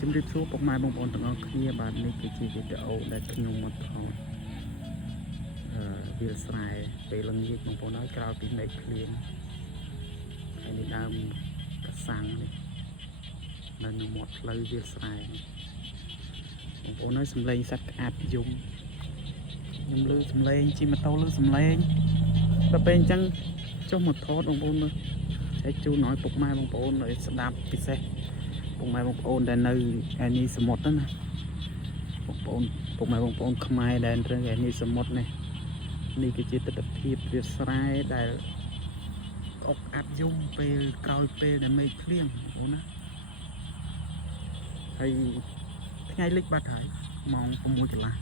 ជំរាបសួរពុកម៉ែបងប្អូនទាំងអស់គ្នាបាទនេះគឺជាវីដេអូដែលខ្ញុំមកថតវាលស្រែពេលល្ងាចបងប្អូនហើយក្រោយពីមេឃភ្លៀងហើយនេះដើមកសាំងនេះនៅនៅមាត់ផ្លូវវាលស្រែបងប្អូនហើយសំឡេងសត្វក្អាត់យំខ្ញុំលើសំឡេងជិះម៉ូតូលើសំឡេងដល់ពេលអញ្ចឹងចុះមកថតបងប្អូនមើលហើយជូនឲ្យពុកម៉ែបងប្អូនឲ្យស្ដាប់ពិសេសពុកម៉ែបងប្អូនដែលនៅឯនេះសមុទ្រហ្នឹងណាបងប្អូនពុកម៉ែបងប្អូនខ្មែរដែលនៅឯនេះសមុទ្រនេះគឺជាទស្សនវិជ្ជាវាលស្រែដែលអុកអាប់យំពេលក្រោយពេលដែលមេឃភ្លៀងបងប្អូនណាហើយថ្ងៃលិចបាត់ហើយម៉ោង 6 កន្លះ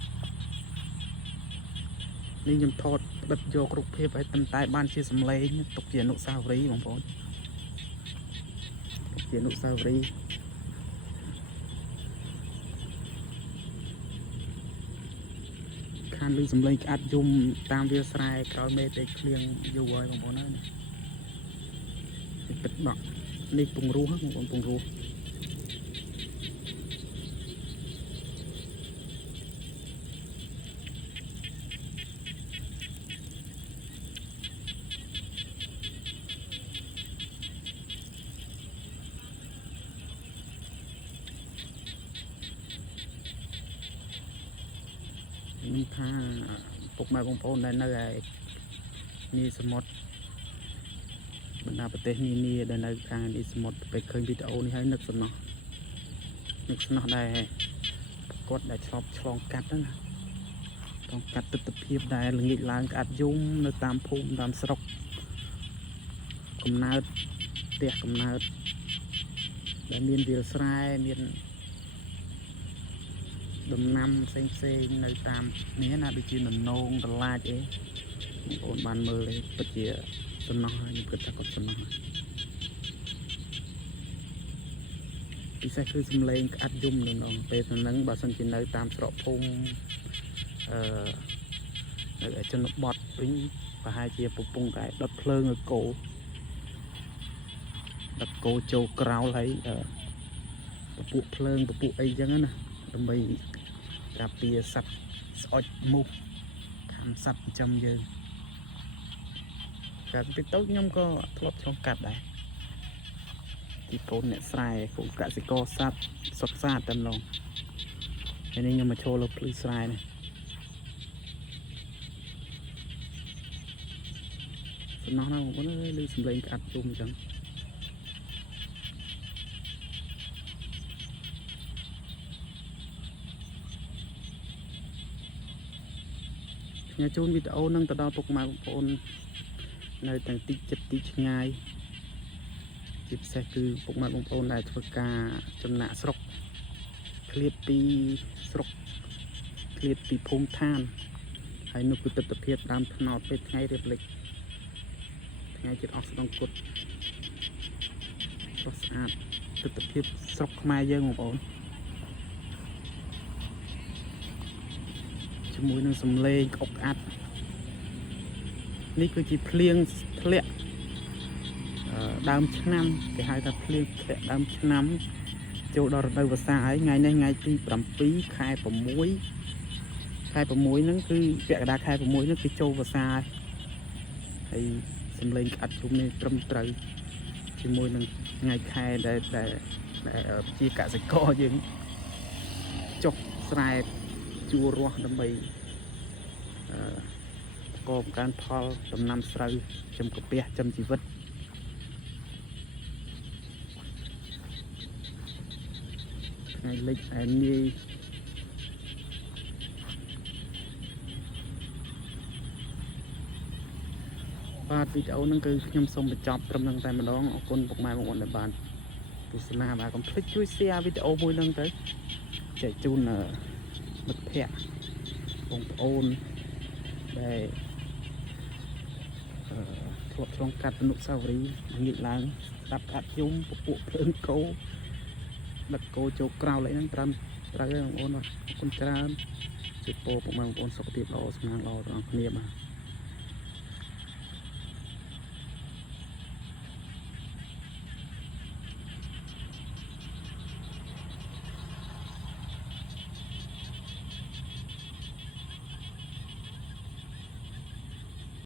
នេះខ្ញុំថតបិទយកគ្រប់ភាពឲ្យប៉ុន្តែបានជាសំឡេងទុកជាអនុស្សាវរីយ៍បងប្អូនទុកជាអនុស្សាវរីយ៍ខានឮសំឡេងក្អាត់យំតាមវាលស្រែក្រោយមេឃភ្លៀងយូរហើយបងប្អូនហើយទឹកដក់នេះពងរស់បងប្អូនពងរស់ខ្ញុំថាពុកម៉ែបងប្អូនដែលនៅឯនេះសមុទ្របណ្ដាប្រទេសនានាដែលនៅខាងនេះសមុទ្រពេលឃើញវីដេអូនេះហើយនឹកសំណោះដែរគាត់ដែលឆ្លប់ឆ្លងកាត់ហ្នឹងណាឆ្លងកាត់ទស្សនវិជ្ជាដែលល្ងាចឡើងក្អាត់យំនៅតាមភូមិតាមស្រុកកំណើតផ្ទះកំណើតដែលមានវាលស្រែមានដំណាំផ្សេងនៅតាមនេះណាដូចជាននងតឡាចអីបងប្អូនបានមើលទេពិតជាសំណោះហើយខ្ញុំគិតថាគាត់សំណោះពិសេសគឺសំឡេងក្អាត់យំនៅពេលហ្នឹងបើសិនជានៅតាមស្រុកភូមិនៅជនបទវិញប្រហែលជាកំពុងតែដុតភ្លើងឲ្យគោដឹកគោចូលក្រោលហើយពពួកភ្លើងពពួកអីចឹងណាដើម្បីការពារសត្វស្អុចមូសខាំសត្វចិញ្ចឹមយើងកាលពីតូចខ្ញុំក៏ធ្លាប់ឆ្លងកាត់ដែរពីកូនអ្នកស្រែកូនកសិករសត្វសុខសាន្តតែម្ដងហើយនេះខ្ញុំមកចូលលើភ្លឺស្រែនេះសំណោះណាបងប្អូនអើយឮសំឡេងក្អាត់ជុំអញ្ចឹងខ្ញុំជូនវីដេអូនឹងទៅដល់ពុកម៉ែបងប្អូននៅទាំងទីចិត្តទីឆ្ងាយជាពិសេសគឺពុកម៉ែបងប្អូនដែលធ្វើការចំណាក់ស្រុកឃ្លាតពីស្រុកឃ្លាតពីភូមិឋានហើយនោះគឺទស្សនវិជ្ជាដើមថ្នោតពេលថ្ងៃរៀបលិចថ្ងៃជាតិអស់ស្ដងគុតស្រស់ស្អាតទស្សនវិជ្ជាស្រុកខ្មែរយើងបងប្អូនជាមួយនឹងសំឡេងក្អុកក្អាត់នេះគឺជាភ្លៀងធ្លាក់ដើមឆ្នាំគេហៅថាភ្លៀងធ្លាក់ដើមឆ្នាំចូលដល់រដូវវស្សាហើយថ្ងៃនេះថ្ងៃទី7 ខែ 6 ហ្នឹងគឺពាក់កណ្ដាលខែ 6 ហ្នឹងគឺចូលវស្សាហើយសំឡេងក្អាត់ជុំនេះត្រឹមត្រូវជាមួយនឹងថ្ងៃខែដែលជាកសិករយើងចុះស្រែជួររស់ដើម្បីកបការផលដំណាំស្រូវចំកាពះចំជីវិតថ្ងៃលិចឯនាយបាទវីដេអូហ្នឹងគឺខ្ញុំសូមបញ្ចប់ត្រឹមហ្នឹងតែម្ដងអរគុណពុកម៉ែបងប្អូនដែលបានទស្សនាបាទកុំភ្លេចជួយ share វីដេអូមួយហ្នឹងទៅចែកជូនមិត្តភ័ក្តិបងប្អូនដែលធ្លាប់ឆ្លងកាត់អនុស្សាវរីយ៍ងាកឡើងស្ដាប់កាត់យំពពួកភ្លើងគោដឹកគោចូលក្រៅអីហ្នឹងត្រូវហើយបងប្អូនអរគុណច្រើនជូនពរពុកម៉ែបងប្អូនសុខភាពល្អស្មារតីល្អទាំងអស់គ្នាបាទ